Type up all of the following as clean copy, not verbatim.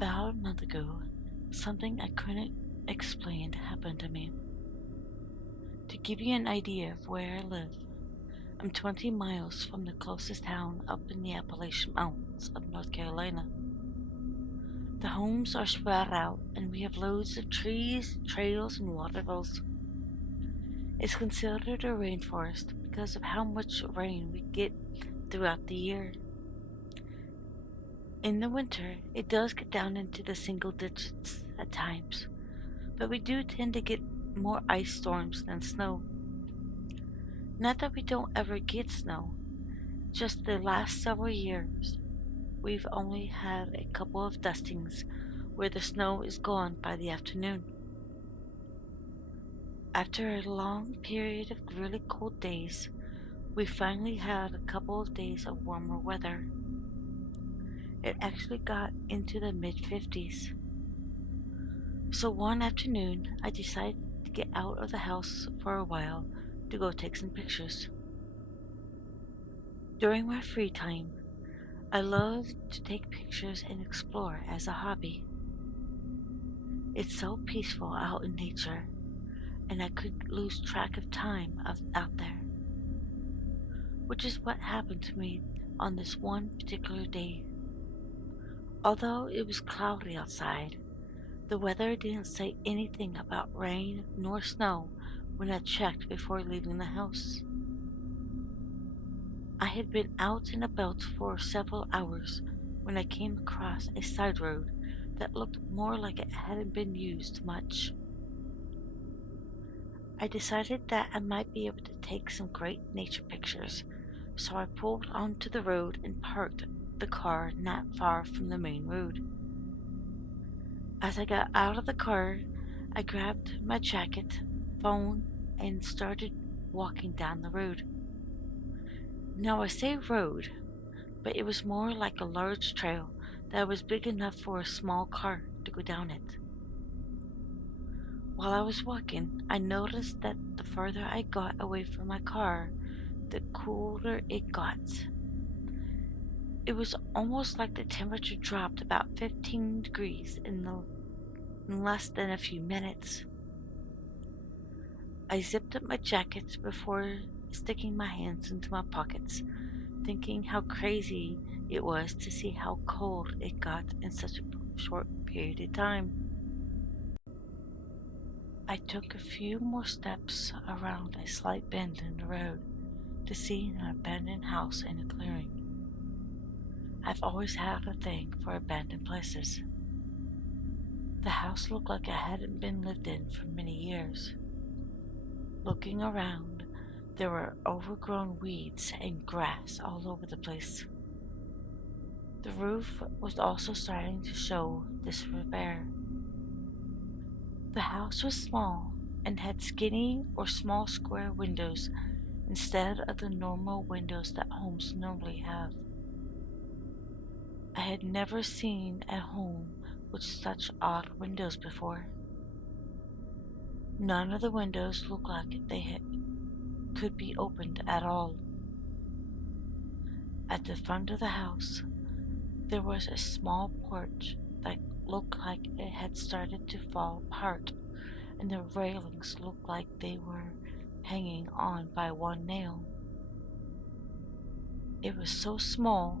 About a month ago, something I couldn't explain happened to me. To give you an idea of where I live, I'm 20 miles from the closest town up in the Appalachian Mountains of North Carolina. The homes are spread out, and we have loads of trees, trails, and waterfalls. It's considered a rainforest because of how much rain we get throughout the year. In the winter, it does get down into the single digits at times, but we do tend to get more ice storms than snow. Not that we don't ever get snow, just the last several years we've only had a couple of dustings where the snow is gone by the afternoon. After a long period of really cold days, we finally had a couple of days of warmer weather. It actually got into the mid 50s. So one afternoon, I decided to get out of the house for a while to go take some pictures. During my free time, I love to take pictures and explore as a hobby. It's so peaceful out in nature, and I could lose track of time out there, which is what happened to me on this one particular day. Although it was cloudy outside, the weather didn't say anything about rain nor snow when I checked before leaving the house. I had been out and about for several hours when I came across a side road that looked more like it hadn't been used much. I decided that I might be able to take some great nature pictures, so I pulled onto the road and parked the car not far from the main road. As I got out of the car, I grabbed my jacket, phone, and started walking down the road. Now I say road, but it was more like a large trail that was big enough for a small car to go down it. While I was walking, I noticed that the further I got away from my car, the cooler it got. It was almost like the temperature dropped about 15 degrees in less than a few minutes. I zipped up my jacket before sticking my hands into my pockets, thinking how crazy it was to see how cold it got in such a short period of time. I took a few more steps around a slight bend in the road to see an abandoned house in a clearing. I've always had a thing for abandoned places. The house looked like it hadn't been lived in for many years. Looking around, there were overgrown weeds and grass all over the place. The roof was also starting to show disrepair. The house was small and had skinny or small square windows instead of the normal windows that homes normally have. I had never seen a home with such odd windows before. None of the windows looked like could be opened at all. At the front of the house, there was a small porch that looked like it had started to fall apart, and the railings looked like they were hanging on by one nail. It was so small,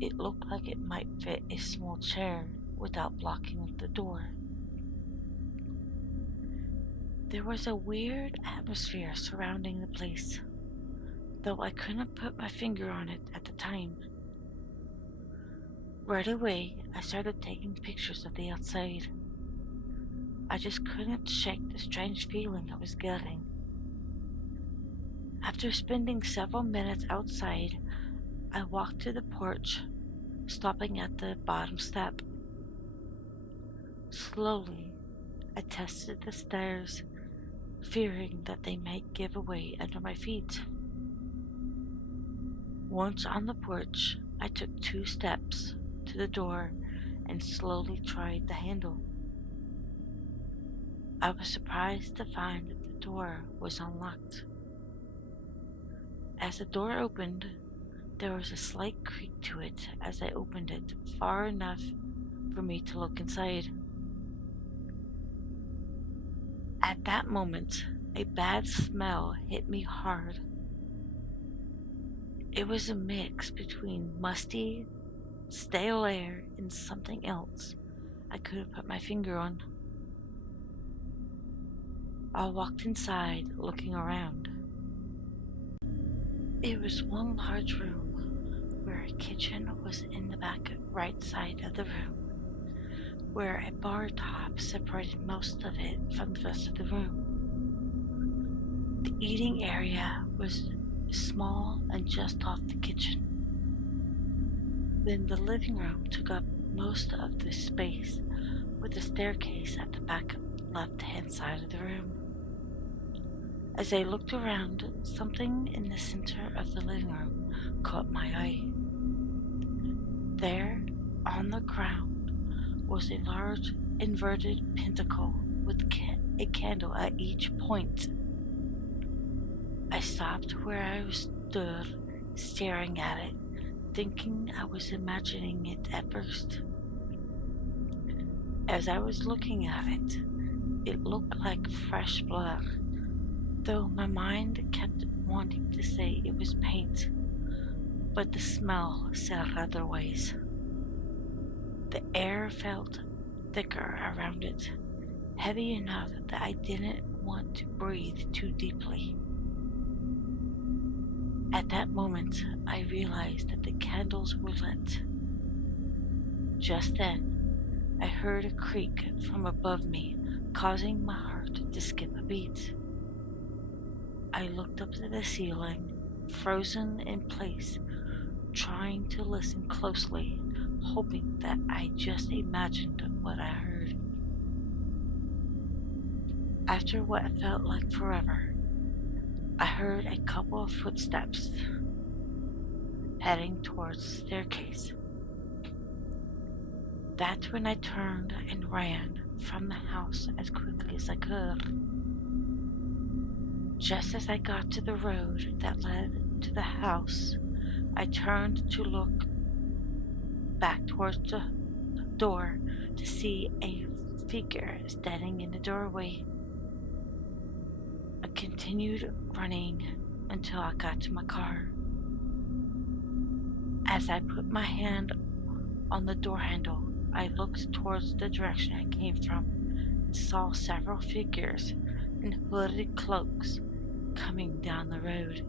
it looked like it might fit a small chair without blocking the door. There was a weird atmosphere surrounding the place, though I couldn't put my finger on it at the time. Right away, I started taking pictures of the outside. I just couldn't shake the strange feeling I was getting. After spending several minutes outside, I walked to the porch, stopping at the bottom step. Slowly, I tested the stairs, fearing that they might give away under my feet. Once on the porch, I took 2 steps to the door and slowly tried the handle. I was surprised to find that the door was unlocked. As the door opened, there was a slight creak to it as I opened it far enough for me to look inside. At that moment, a bad smell hit me hard. It was a mix between musty, stale air and something else I couldn't put my finger on. I walked inside, looking around. It was one large room where a kitchen was in the back right side of the room, where a bar top separated most of it from the rest of the room. The eating area was small and just off the kitchen. Then the living room took up most of the space, with a staircase at the back left-hand side of the room. As I looked around, something in the center of the living room caught my eye. There, on the ground, was a large inverted pentacle with a candle at each point. I stopped where I stood, staring at it, thinking I was imagining it at first. As I was looking at it, it looked like fresh blood, though my mind kept wanting to say it was paint, but the smell said otherwise. The air felt thicker around it, heavy enough that I didn't want to breathe too deeply. At that moment, I realized that the candles were lit. Just then, I heard a creak from above me, causing my heart to skip a beat. I looked up to the ceiling, frozen in place, trying to listen closely, hoping that I just imagined what I heard. After what felt like forever, I heard a couple of footsteps heading towards the staircase. That's when I turned and ran from the house as quickly as I could. Just as I got to the road that led to the house, I turned to look back towards the door to see a figure standing in the doorway. I continued running until I got to my car. As I put my hand on the door handle, I looked towards the direction I came from and saw several figures in hooded cloaks coming down the road.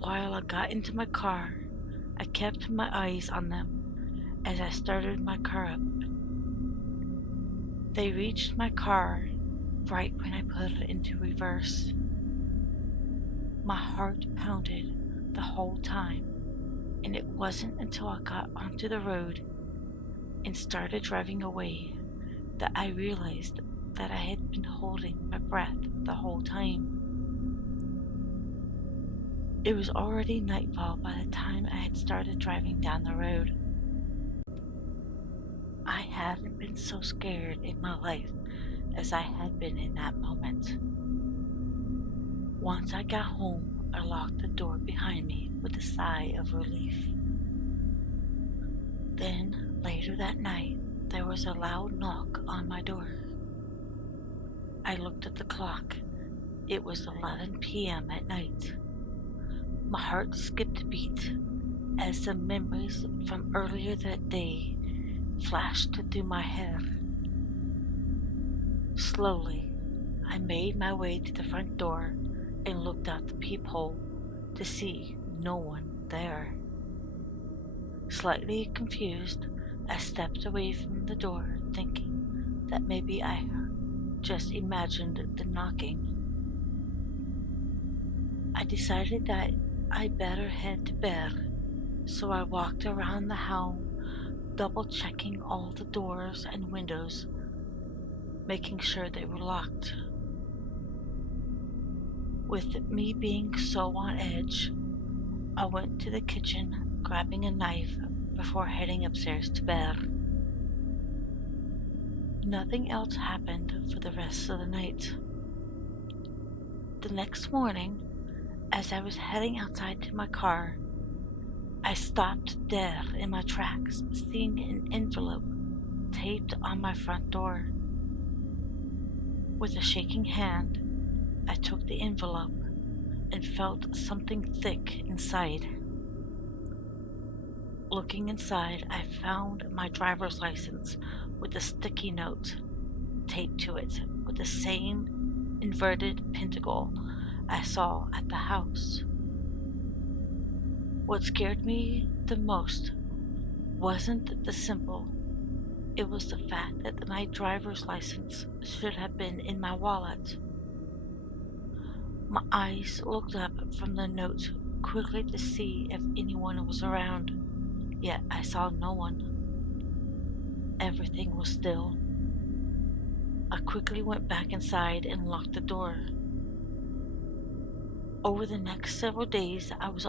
While I got into my car, I kept my eyes on them as I started my car up. They reached my car right when I put it into reverse. My heart pounded the whole time, and it wasn't until I got onto the road and started driving away that I realized that I had been holding my breath the whole time. It was already nightfall by the time I had started driving down the road. I hadn't been so scared in my life as I had been in that moment. Once I got home, I locked the door behind me with a sigh of relief. Then, later that night, there was a loud knock on my door. I looked at the clock. It was 11 p.m. at night. My heart skipped a beat as some memories from earlier that day flashed through my head. Slowly, I made my way to the front door and looked out the peephole to see no one there. Slightly confused, I stepped away from the door, thinking that maybe I just imagined the knocking. I decided that I'd better head to bed, so I walked around the home, double checking all the doors and windows, making sure they were locked. With me being so on edge, I went to the kitchen, grabbing a knife before heading upstairs to bed. Nothing else happened for the rest of the night. The next morning, as I was heading outside to my car, I I stopped dead in my tracks, seeing an envelope taped on my front door. With a shaking hand, I took the envelope and felt something thick inside. Looking inside, I found my driver's license with a sticky note taped to it with the same inverted pentacle I saw at the house. What scared me the most wasn't the symbol, it was the fact that my driver's license should have been in my wallet. My eyes looked up from the note quickly to see if anyone was around, yet I saw no one. Everything was still. I quickly went back inside and locked the door. Over the next several days, I was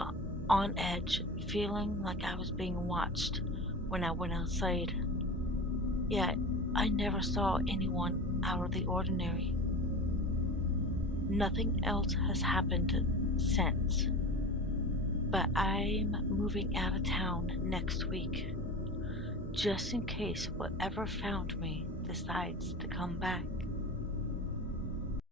on edge, feeling like I was being watched when I went outside. Yet, I never saw anyone out of the ordinary. Nothing else has happened since, but I'm moving out of town next week, just in case whatever found me decides to come back.